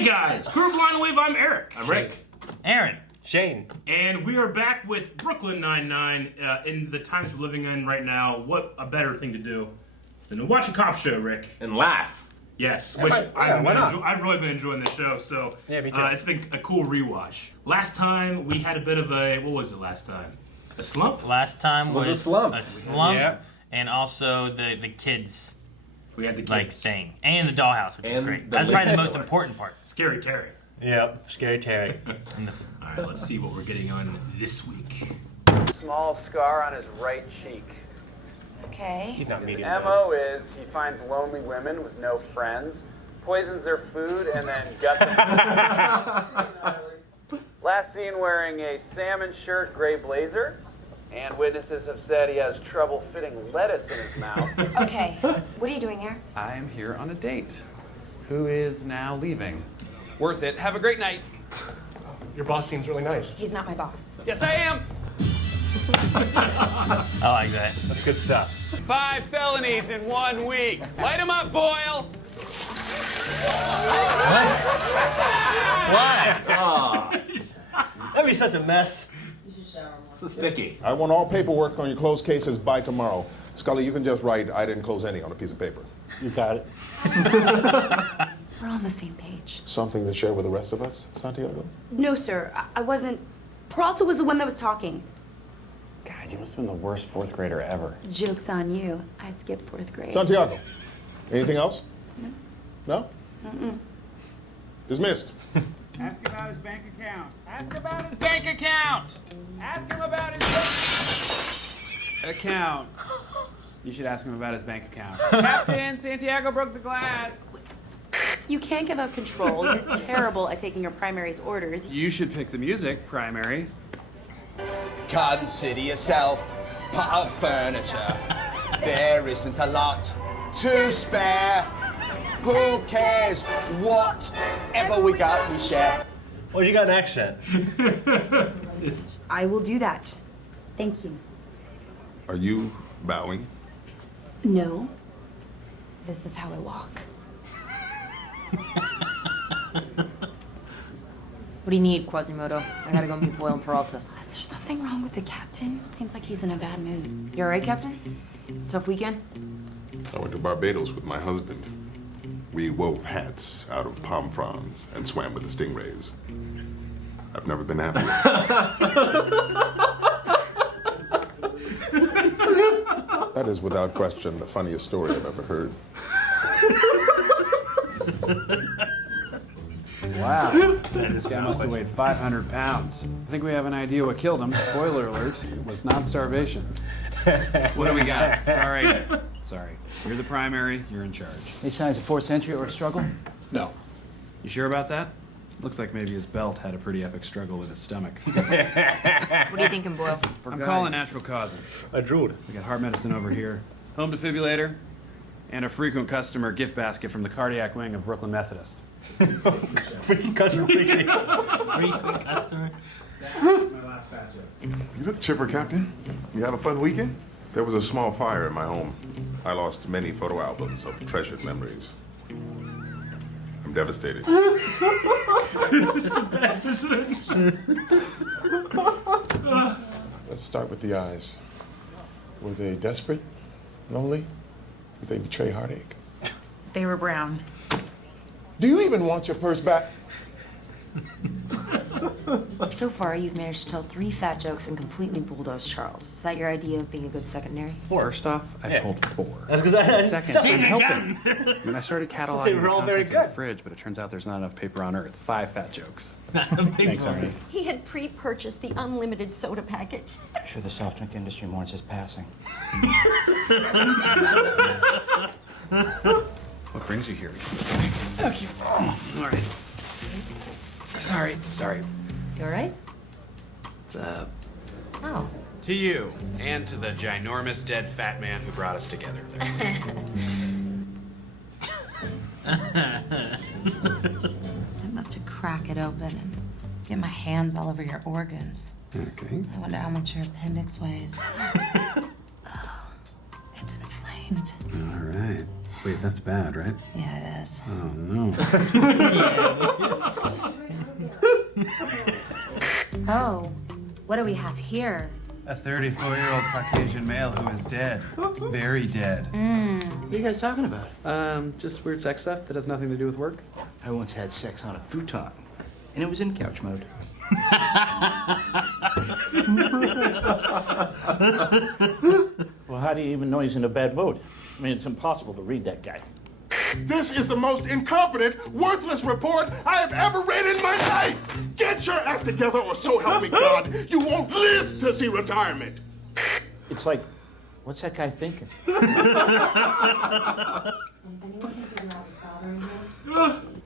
Hey guys, Crew Blind Wave, I'm Eric. I'm Rick. Aaron. Shane. And we are back with Brooklyn Nine-Nine. In the times we're living in right now, what a better thing to do than to watch a cop show, Rick. And laugh. Yes, Yeah, which why not? I've really been enjoying this show, so yeah, me too. It's been a cool rewatch. Last time, we had a bit of a, what was it last time? A slump? Last time was a slump. A slump, Yeah. and also the kids We had the kids. like thing, and the dollhouse, which is And great. the That's probably the liquor most store. important part. Scary Terry. Yep. Scary Terry. Alright, let's see what we're getting on this week. Small scar on his right cheek. Okay. He's not His medium. MO is he finds lonely women with no friends, poisons their food, and then guts them. Last seen wearing a salmon shirt, gray blazer, and witnesses have said he has trouble fitting lettuce in his mouth. Okay. What are you doing here? I am here on a date. Who is now leaving? Worth it. Have a great night. Your boss seems really nice. He's not my boss. Yes, I am. I like that. That's good stuff. 5 felonies in 1 week. Light 'em up, Boyle. Why? That'd be such a mess. So sticky. I want all paperwork on your closed cases by tomorrow. Scully, you can just write, I didn't close any on a piece of paper. You got it. We're on the same page. Something to share with the rest of us, Santiago? No, sir. I wasn't. Peralta was the one that was talking. God, you must have been the worst fourth grader ever. Joke's on you. I skipped 4th grade. Santiago, anything else? No. No? Dismissed. Ask about his bank account. Ask about his bank account. Ask him about his account. You should ask him about his bank account. Captain, Santiago broke the glass. You can't give up control. You're terrible at taking your primary's orders. You should pick the music, primary. Consider yourself part of furniture. There isn't a lot to spare. Who cares? Whatever we got, we share. Oh, you got an accent. I will do that. Thank you. Are you bowing? No. This is how I walk. What do you need, Quasimodo? I gotta go meet Boyle and Peralta. Is there something wrong with the captain? Seems like he's in a bad mood. You alright, Captain? Tough weekend? I went to Barbados with my husband. We wove hats out of palm fronds and swam with the stingrays. I've never been happier. That is without question the funniest story I've ever heard. Wow. This guy must have weighed 500 pounds. I think we have an idea what killed him. Spoiler alert, it was not starvation. What do we got? Sorry. You're the primary, you're in charge. Any signs of forced entry or a struggle? No. You sure about that? Looks like maybe his belt had a pretty epic struggle with his stomach. What are you thinking, Boyle? I'm calling natural causes. A drool. We got heart medicine over here, home defibrillator, and a frequent customer gift basket from the cardiac wing of Brooklyn Methodist. Freaking customer. Freaking customer. You look chipper, Captain. You have a fun weekend? There was a small fire in my home. I lost many photo albums of treasured memories. I'm devastated. It's the best, isn't it? Let's start with the eyes. Were they desperate? Lonely? Did they betray heartache? They were brown. Do you even want your purse back? So far, you've managed to tell 3 fat jokes and completely bulldoze Charles. Is that your idea of being a good secondary? First off, I've Yeah. told 4. That's because I Second, I'm helping. I mean, I started cataloging They were the all very contents of the good. fridge, but it turns out there's not enough paper on Earth. 5 fat jokes. Thanks, Arnie. He had pre-purchased the unlimited soda package. I'm sure the soft drink industry mourns his passing. What brings you here? Okay. All right. Sorry. You alright? What's up? Oh. To you, and to the ginormous dead fat man who brought us together. I'd love to crack it open and get my hands all over your organs. Okay. I wonder how much your appendix weighs. Oh, it's inflamed. All right. Wait, that's bad, right? Yeah, it is. Oh, no. Oh, what do we have here? A 34-year-old Caucasian male who is dead. Very dead. What are you guys talking about? Just weird sex stuff that has nothing to do with work. I once had sex on a futon, and it was in couch mode. Well, how do you even know he's in a bad mood? I mean, it's impossible to read that guy. This is the most incompetent, worthless report I have ever read in my life! Get your act together or so help me God, you won't live to see retirement! It's like, what's that guy thinking?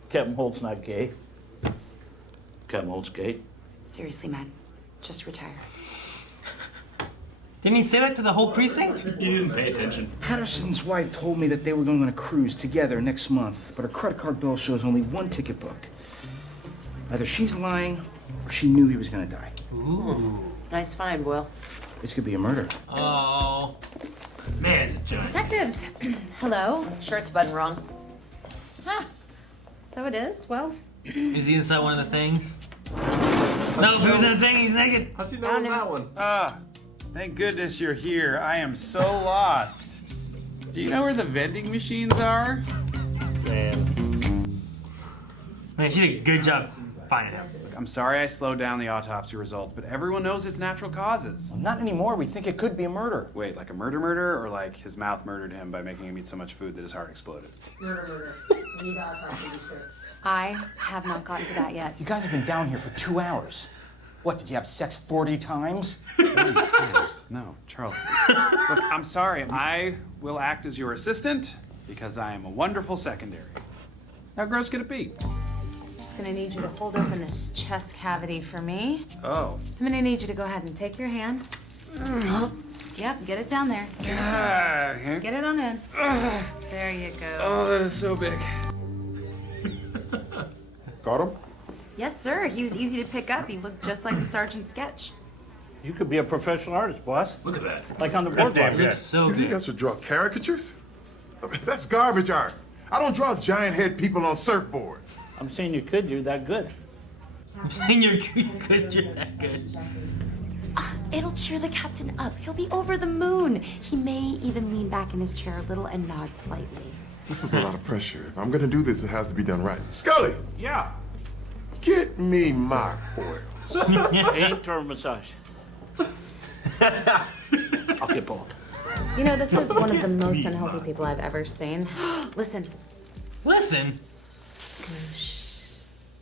Captain Holt's not gay. Captain Holt's gay. Seriously, man, just retire. Didn't he say that to the whole precinct? You didn't pay attention. Patterson's wife told me that they were going on a cruise together next month, but her credit card bill shows only one ticket booked. Either she's lying or she knew he was going to die. Ooh. Nice find, Will. This could be a murder. Oh. Man, it's a giant. Detectives. Hello. Shirt's button wrong. Huh. So it is. Well, Is he inside one of the things? No, who's in the thing? He's naked. How'd you know that one? Thank goodness you're here. I am so lost. Do you know where the vending machines are? Man. Man, she did a good job finding him. I'm sorry I slowed down the autopsy results, but everyone knows it's natural causes. Well, not anymore. We think it could be a murder. Wait, like a murder, or like his mouth murdered him by making him eat so much food that his heart exploded? Murder. Need autopsy, sure. I have not gotten to that yet. You guys have been down here for 2 hours. What, did you have sex 40 times? 40 times? No, Charles. Look, I'm sorry. I will act as your assistant because I am a wonderful secondary. How gross could it be? I'm just gonna need you to hold open this chest cavity for me. Oh. I'm gonna need you to go ahead and take your hand. Yep, get it down there. Get it on in. There you go. Oh, that is so big. Got him? Yes, sir. He was easy to pick up. He looked just like the sergeant's sketch. You could be a professional artist, boss. Look at that. Like on the boardwalk. It looks so You think I good. should draw caricatures? I mean, that's garbage art. I don't draw giant head people on surfboards. I'm saying you could. You're that good. I'm saying you're good. You're that good. It'll cheer the captain up. He'll be over the moon. He may even lean back in his chair a little and nod slightly. This is a lot of pressure. If I'm gonna do this, it has to be done right. Scully, Yeah. get me my oils. Ain't term massage. I'll get both. You know, this is one of the most unhealthy people I've ever seen. Listen. Listen.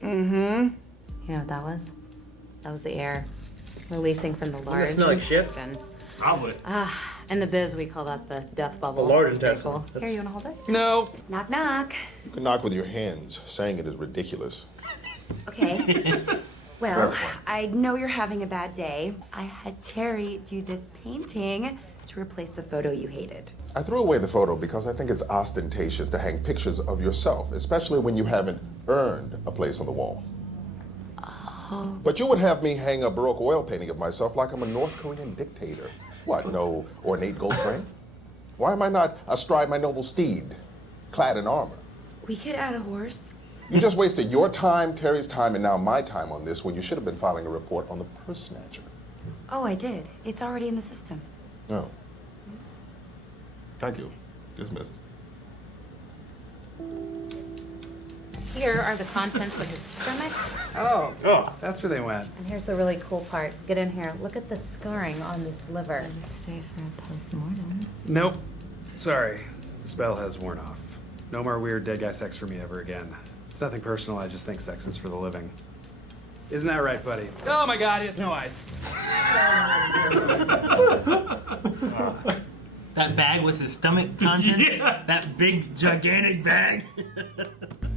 Mm-hmm. You know what that was? That was the air releasing from the large smell like shit? intestine. Probably. In the biz, we call that the death bubble. The large Pretty intestine. cool. Here, you wanna hold it? No. Knock, knock. You can knock with your hands. Saying it is ridiculous. Okay. Well, I know you're having a bad day. I had Terry do this painting to replace the photo you hated. I threw away the photo because I think it's ostentatious to hang pictures of yourself, especially when you haven't earned a place on the wall. Oh. But you would have me hang a Baroque oil painting of myself like I'm a North Korean dictator. What, no ornate gold frame? Why am I not astride my noble steed, clad in armor? We could add a horse. You just wasted your time, Terry's time, and now my time on this when you should have been filing a report on the purse snatcher. Oh, I did. It's already in the system. No. Thank you. Dismissed. Here are the contents of his stomach. Oh, that's where they went. And here's the really cool part. Get in here. Look at the scarring on this liver. Stay for a post-mortem. Nope. Sorry. The spell has worn off. No more weird dead guy sex for me ever again. It's nothing personal, I just think sex is for the living. Isn't that right, buddy? Oh my god, he has no eyes. That bag was his stomach contents? Yeah. That big, gigantic bag?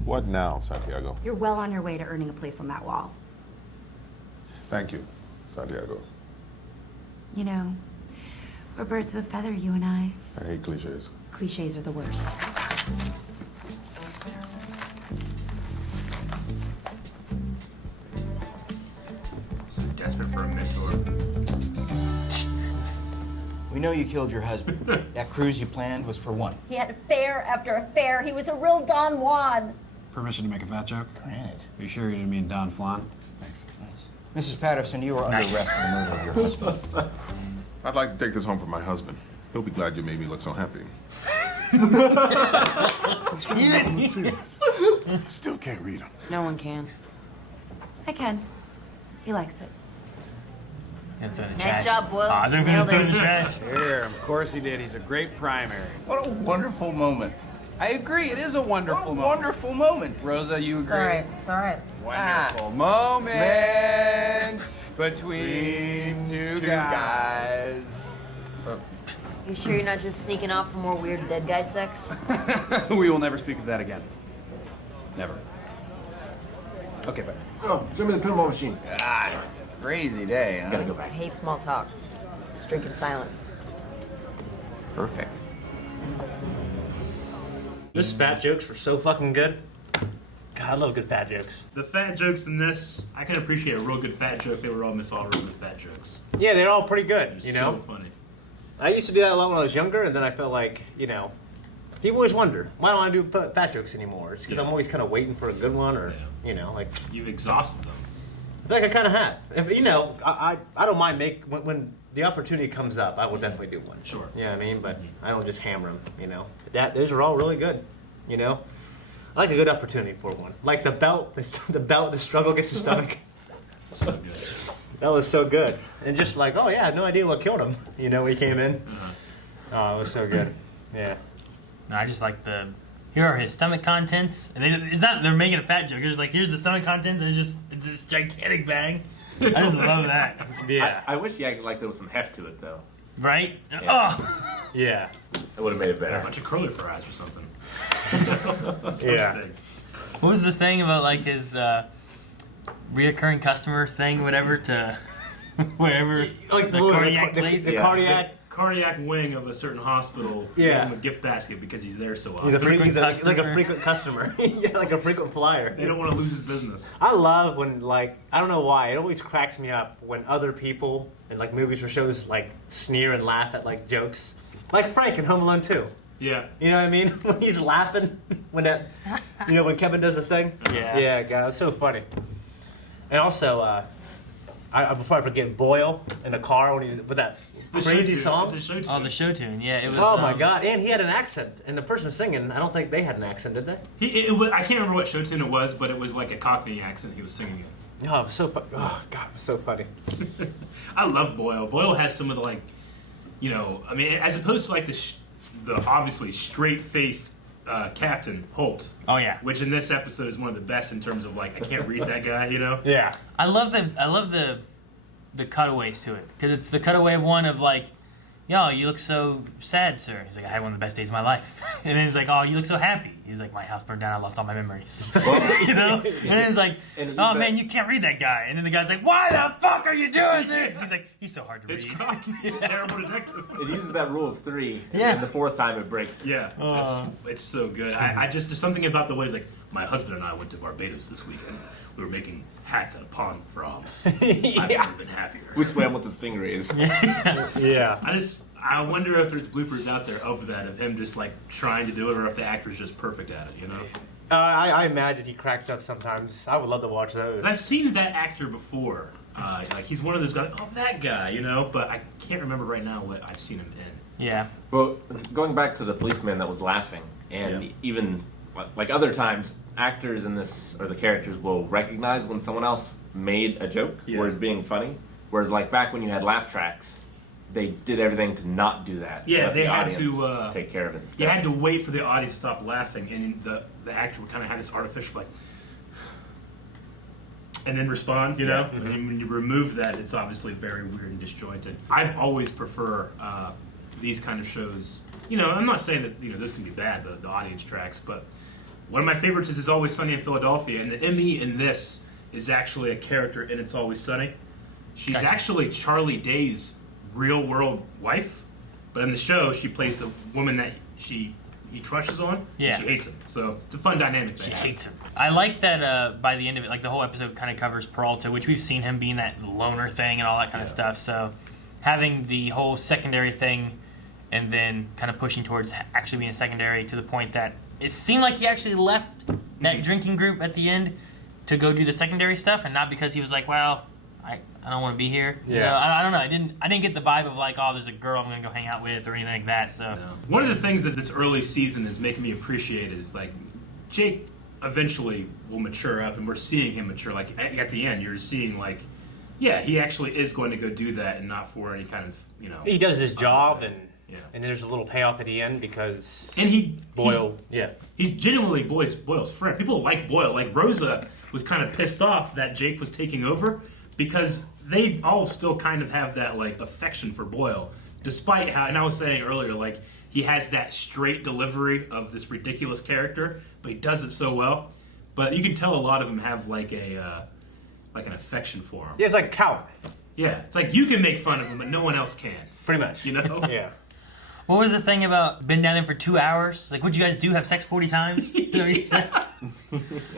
What now, Santiago? You're well on your way to earning a place on that wall. Thank you, Santiago. You know, we're birds of a feather, you and I. I hate cliches. Cliches are the worst. So desperate for a mentor. We know you killed your husband. That cruise you planned was for one. He had affair after affair. He was a real Don Juan. Permission to make a fat joke? Granted. Are you sure you didn't mean Don Flan? Thanks. Nice. Mrs. Patterson, you are under arrest for the murder of your husband. I'd like to take this home for my husband. He'll be glad you made me look so happy. Still can't read him. No one can. I can. He likes it. Nice job, Boyle. I was going to throw in the trash. Here, of course he did. He's a great primary. What a wonderful moment. I agree. It is a wonderful moment. Wonderful moment. Rosa, you agree? It's all right. It's all right. Wonderful moment between two guys. You sure you're not just sneaking off for more weird dead guy sex? We will never speak of that again. Never. Okay, bye. Oh, show me the pinball machine. Ah, crazy day, huh? Gotta go I back. hate small talk. Let's drink in silence. Perfect. This fat jokes were so fucking good. God, I love good fat jokes. The fat jokes in this, I can appreciate a real good fat joke. They were all Miss Oliver with fat jokes. Yeah, they're all pretty good, It was you know? so funny. I used to do that a lot when I was younger, and then I felt like, you know, people always wonder, why don't I do fat jokes anymore? It's because I'm always kind of waiting for a good one, or, you know, like... You've exhausted them. I feel like I kind of have. If, you know, I don't mind when the opportunity comes up, I will definitely do one. Sure. You know what I mean? But I don't just hammer them, you know? Those are all really good, you know? I like a good opportunity for one. Like the belt, the struggle gets the stomach. So good. That was so good. And just like, oh yeah, I had no idea what killed him, you know, when he came in. Oh, it was so good. Yeah. No, I just like here are his stomach contents. And they're making a fat joke. They're just like, here's the stomach contents, and it's this gigantic bag. I just love that. Yeah. I wish you acted like there was some heft to it, though. Right? Yeah. Oh! Yeah. It would have made it better. A bunch of curly fries or something. Yeah. What was the thing about like his reoccurring customer thing, whatever, to wherever Like the what was it, cardiac the place? cardiac. Cardiac wing of a certain hospital. Yeah. Give him a gift basket because he's there so often. He's like a frequent customer. Yeah, like a frequent flyer. They don't want to lose his business. I love when, like, I don't know why, it always cracks me up when other people in like movies or shows like sneer and laugh at like jokes. Like Frank in Home Alone 2. Yeah. You know what I mean? When he's laughing when that, you know, when Kevin does the thing. Yeah. Yeah, God, it's so funny. And also, before I forget, Boyle in the car when he with that crazy song. Oh, the show tune. Yeah, it was. Oh my God! And he had an accent, and the person singing, I don't think they had an accent, did they? I can't remember what show tune it was, but it was like a Cockney accent he was singing in. Oh, it was so funny. Oh God, it was so funny. I love Boyle. Boyle has some of the, like, you know, I mean, as opposed to like the obviously straight-faced Captain Holt. Oh yeah. Which in this episode is one of the best in terms of like I can't read that guy, you know. Yeah. I love the cutaways to it, because it's the cutaway one of like, yo, you look so sad, sir. He's like, I had one of the best days of my life. And then he's like, oh, you look so happy. He's like, my house burned down, I lost all my memories. You know? And then he's like, oh man, you can't read that guy. And then the guy's like, why the fuck are you doing this? He's like, he's so hard to read. He's a terrible detective. It uses that rule of 3. Yeah. And the 4th time it breaks it. Yeah. It's so good. I just, there's something about the way, like, my husband and I went to Barbados this weekend. We were making hats out of pond frogs. I've never been happier. We swam with the stingrays. Yeah. I wonder if there's bloopers out there of that, of him just like trying to do it, or if the actor's just perfect at it, you know? I imagine he cracks up sometimes. I would love to watch those. 'Cause I've seen that actor before. Like he's one of those guys, oh, that guy, you know? But I can't remember right now what I've seen him in. Yeah. Well, going back to the policeman that was laughing, and even like other times, actors in this, or the characters, will recognize when someone else made a joke or is being funny. Whereas like back when you had laugh tracks, they did everything to not do that. Yeah, Let they the had audience to take care of it instead. You had to wait for the audience to stop laughing, and the actor would kind of have this artificial like, and then respond, you know. Yeah. Mm-hmm. And when you remove that, it's obviously very weird and disjointed. I always prefer these kind of shows. You know, I'm not saying that this can be bad, the audience tracks, but one of my favorites is Always Sunny in Philadelphia, and the Emmy in this is actually a character in It's Always Sunny. She's actually Charlie Day's real-world wife, but in the show, she plays the woman that he crushes on. Yeah. And she hates him. So it's a fun dynamic. She hates him. I like that by the end of it, like the whole episode kind of covers Peralta, which we've seen him being that loner thing and all that kind of stuff. So having the whole secondary thing and then kind of pushing towards actually being secondary to the point that it seemed like he actually left that drinking group at the end to go do the secondary stuff, and not because he was like, well, I don't want to be here. Yeah. You know, I don't know. I didn't get the vibe of like, oh, there's a girl I'm gonna go hang out with or anything like that. So One of the things that this early season is making me appreciate is like Jake eventually will mature up, and we're seeing him mature. Like at the end, you're seeing like, yeah, he actually is going to go do that, and not for any kind of He does his job, and there's a little payoff at the end because Boyle, he's genuinely Boyle's friend. People like Boyle. Like Rosa was kind of pissed off that Jake was taking over because they all still kind of have that like affection for Boyle, despite how. And I was saying earlier, like he has that straight delivery of this ridiculous character, but he does it so well. But you can tell a lot of them have like a like an affection for him. Yeah, it's like a cowboy. Yeah, it's like you can make fun of him, but no one else can. Pretty much. You know? Yeah. What was the thing about been down there for 2 hours? Like, what'd you guys do? Have sex 40 times? You know what he said? I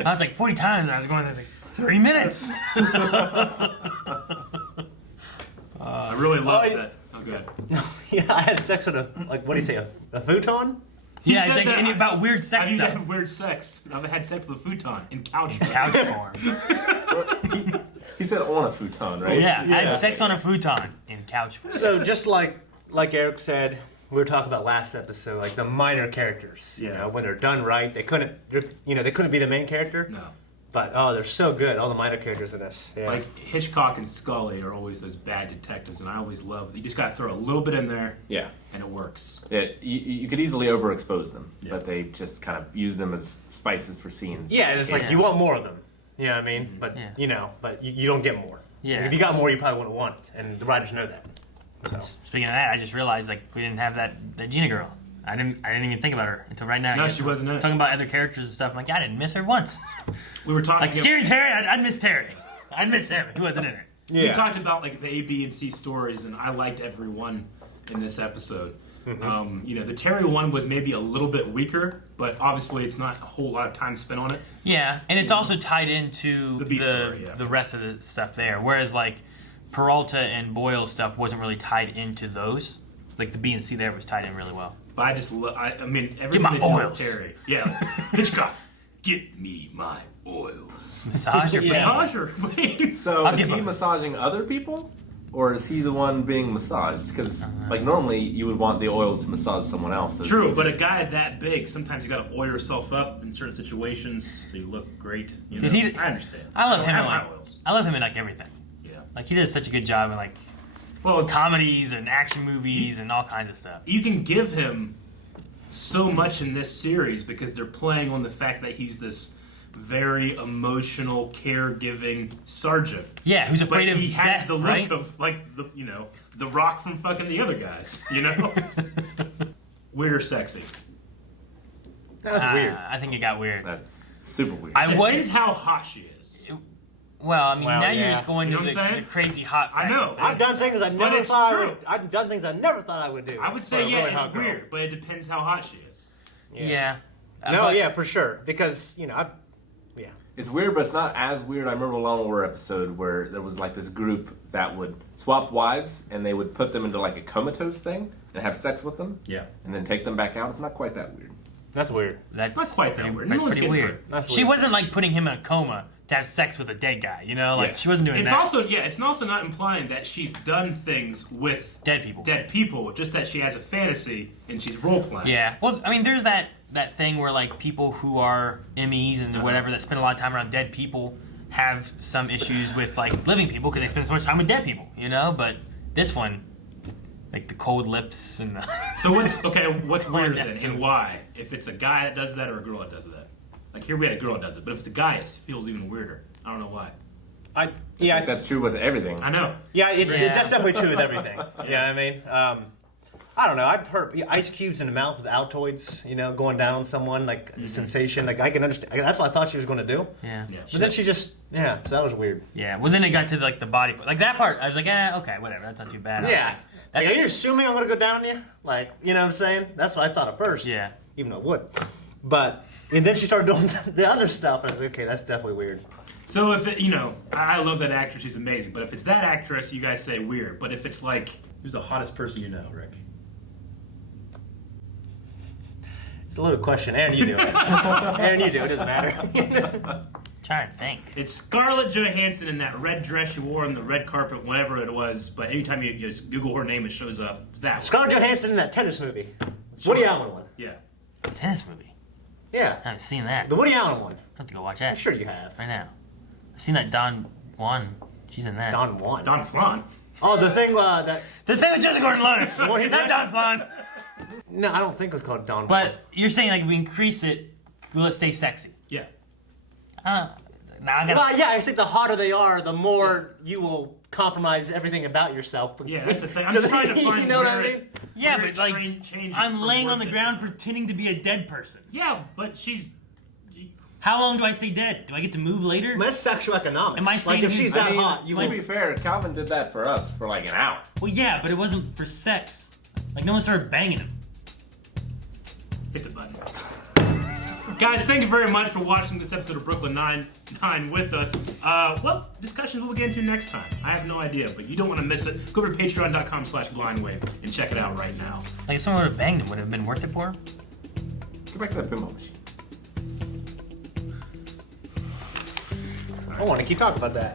was like, 40 times. I was going, I was like, 30 minutes. I really love that. Oh, good. Yeah, I had sex with what do you say, a futon? Yeah, it's like any about weird sex Have stuff. you had weird sex? I've had sex with a futon in couch form. He said on a futon, right? Yeah, I had sex on a futon in couch form. So just like Eric said, we were talking about last episode, like the minor characters. You know, when they're done right, they couldn't be the main character. No. But they're so good. All the minor characters in this. Yeah. Like Hitchcock and Scully are always those bad detectives, and I always love. You just got to throw a little bit in there. Yeah. And it works. Yeah, you could easily overexpose them, but they just kind of use them as spices for scenes. Yeah, and it's like you want more of them. You know what I mean? But but you don't get more. Yeah. If you got more, you probably wouldn't want it, and the writers know that. So. Speaking of that, I just realized like we didn't have that Gina girl. I didn't even think about her until right now. No, she wasn't in it. Talking about other characters and stuff. I'm like, I didn't miss her once. We were talking like Scary Terry. I'd miss Terry. I'd miss him. He wasn't in it. We talked about like the A, B, and C stories, and I liked every one in this episode. Mm-hmm. The Terry one was maybe a little bit weaker, but obviously it's not a whole lot of time spent on it. Yeah, and it's also tied into the rest of the stuff there. Whereas like Peralta and Boyle stuff wasn't really tied into those. Like the B and C there was tied in really well. But I just, I mean, Get everything my they do with oils. Terry. Yeah, Hitchcock, get me my oils. Massage your Massage her. Wait. So is he massaging other people? Or is he the one being massaged? Because like normally you would want the oils to massage someone else. True, but a guy that big, sometimes you got to oil yourself up in certain situations so you look great. You know? I understand. I love him. have In my like, oils. I love him in like everything. Yeah. Like he did such a good job in like comedies and action movies and all kinds of stuff. You can give him so much in this series because they're playing on the fact that he's this very emotional, caregiving sergeant. Yeah, who's afraid but of he has death, the look right? of like the Rock from fucking the other guys. You know, weird or sexy. That was weird. I think it got weird. That's super weird. Depends how hot she is. Well, I mean, Well, now yeah. you're just going You to know what I'm the saying? crazy hot. I know. factor. I've done things I But never it's thought I true. would. I've done things I never thought I would do. I would for say a yeah, really hot it's girl. weird, but it depends how hot she is. Yeah. No, But- yeah, for sure. Because It's weird, but it's not as weird. I remember a Lawn War episode where there was like this group that would swap wives and they would put them into like a comatose thing and have sex with them. Yeah. And then take them back out. It's not quite that weird. That's weird. That's Not quite that weird. That's No one's pretty getting weird. hurt. That's She weird. wasn't like putting him in a coma to have sex with a dead guy. You know, like Yeah. she wasn't doing It's that. it's also not implying that she's done things with dead people. dead people, just that she has a fantasy and she's role playing. Yeah. Well, I mean, there's that thing where like people who are MEs and whatever that spend a lot of time around dead people have some issues with like living people because they spend so much time with dead people. You know, but this one, like the cold lips and the So what's weird Yeah, then, too. and why? If it's a guy that does that or a girl that does that? Like here we had a girl that does it, but if it's a guy, it feels even weirder. I don't know why. I think that's true with everything. I know. Yeah, that's definitely true with everything. You know what I mean? I don't know. I've heard ice cubes in the mouth with Altoids, going down on someone, like the sensation. Like I can understand. That's what I thought she was going to do. Yeah. But then she just, so that was weird. Yeah. Well, then it got to like the body part. Like that part, I was like, okay, whatever. That's not too bad. Yeah. That's Like, are you assuming I'm going to go down on you? Like, you know what I'm saying? That's what I thought at first. Yeah. Even though it would. But, and then she started doing the other stuff, and I was like, okay, that's definitely weird. So if it, I love that actress, she's amazing. But if it's that actress, you guys say weird. But if it's like, who's the hottest person you know, Rick? It's a little question. Aaron, you do it. Aaron, you do it. It doesn't matter. trying to think. It's Scarlett Johansson in that red dress she wore on the red carpet, whatever it was. But anytime you just Google her name, it shows up. It's that one. Scarlett Johansson in that tennis movie. Woody Allen one. Yeah. Tennis movie. Yeah. I haven't seen that. The Woody Allen one. I have to go watch that. I'm sure you have. Right now. I've seen that Don Juan. She's in that. Don Juan. Don Flan. Oh, the thing that. The thing with Joseph Gordon-Levitt. The one he Not did? Don Flan. No, I don't think it was called Don Juan. But you're saying like if we increase it, will it stay sexy? Yeah. Now I gotta. Well, yeah, I think the hotter they are, the more you will compromise everything about yourself. Yeah, that's the thing. I'm trying to find You know what where I it- mean? Yeah, where but it like changes I'm from laying on the working. ground pretending to be a dead person. Yeah, but she's. How long do I stay dead? Do I get to move later? I mean, that's sexual economics. Am I like staying if she's that hot, you to will. be fair, Calvin did that for us for like an hour. Well, yeah, but it wasn't for sex. Like no one started banging him. Hit the button. Guys, thank you very much for watching this episode of Brooklyn Nine-Nine with us. Well, discussions we'll get into next time. I have no idea, but you don't want to miss it. Go over to patreon.com/blindwave and check it out right now. Like if someone would have banged him, would it have been worth it for him? Go back to that pinball machine. I want to keep talking about that.